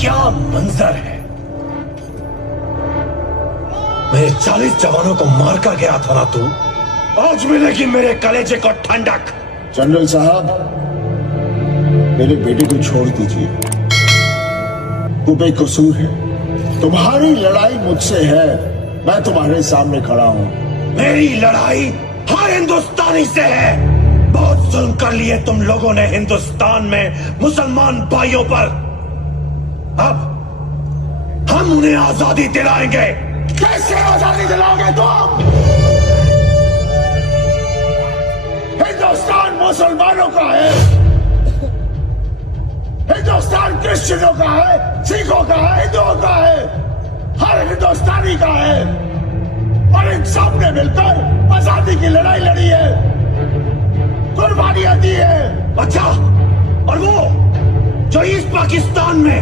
क्या मंजर है। मेरे 40 जवानों को मार कर गया था ना तू, आज मिलेगी मेरे कलेजे को ठंडक। जनरल साहब, मेरे बेटे को छोड़ दीजिए, वो बेकसूर है। तुम्हारी लड़ाई मुझसे है, मैं तुम्हारे सामने खड़ा हूं। मेरी लड़ाई हर हिंदुस्तानी से है। बहुत जुल्म कर लिए तुम लोगों ने हिंदुस्तान में मुसलमान भाइयों पर, अब हम उन्हें आजादी दिलाएंगे। कैसे आजादी दिलाओगे तुम? हिंदुस्तान मुसलमानों का है, हिंदुस्तान क्रिश्चियनों का है, सिखों का है, हिंदुओं का है, हर हिंदुस्तानी का है। और इन सब ने मिलकर आजादी की लड़ाई लड़ी है, कुर्बानियां दी है। अच्छा, और वो जो ईस्ट पाकिस्तान में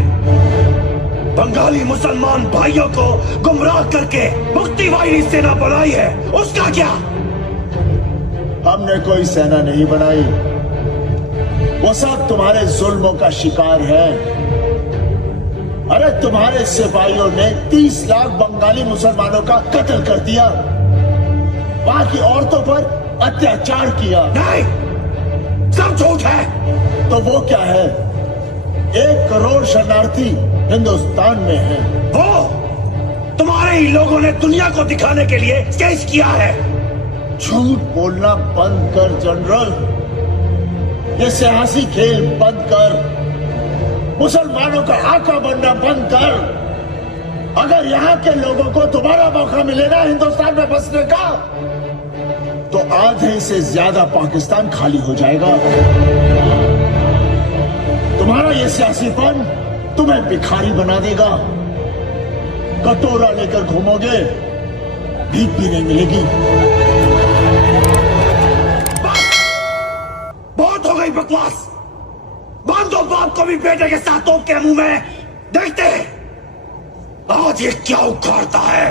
बंगाली मुसलमान भाइयों को गुमराह करके मुक्ति वाहिनी सेना बनाई है, उसका क्या? हमने कोई सेना नहीं बनाई, वो सब तुम्हारे जुल्मों का शिकार है। अरे तुम्हारे सिपाहियों ने 30 लाख बंगाली मुसलमानों का कत्ल कर दिया, वहां की औरतों पर अत्याचार किया। नहीं, सब झूठ है। तो वो क्या है? 1 करोड़ शरणार्थी हिंदुस्तान में हैं। वो तुम्हारे ही लोगों ने दुनिया को दिखाने के लिए स्केच किया है। झूठ बोलना बंद कर जनरल, ये सियासी खेल बंद कर, मुसलमानों का आका बनना बंद कर। अगर यहाँ के लोगों को दोबारा मौका मिले ना हिंदुस्तान में बसने का, तो आधे से ज्यादा पाकिस्तान खाली हो जाएगा। तुम्हारा ये सियासीपन तुम्हें भिखारी बना देगा। कटोरा लेकर घूमोगे, भीख भी नहीं मिलेगी। बहुत हो गई बकवास, बांध दो बाप को भी बेटे के साथ तोप के मुंह में। देखते हैं आज ये क्या उखाड़ता है।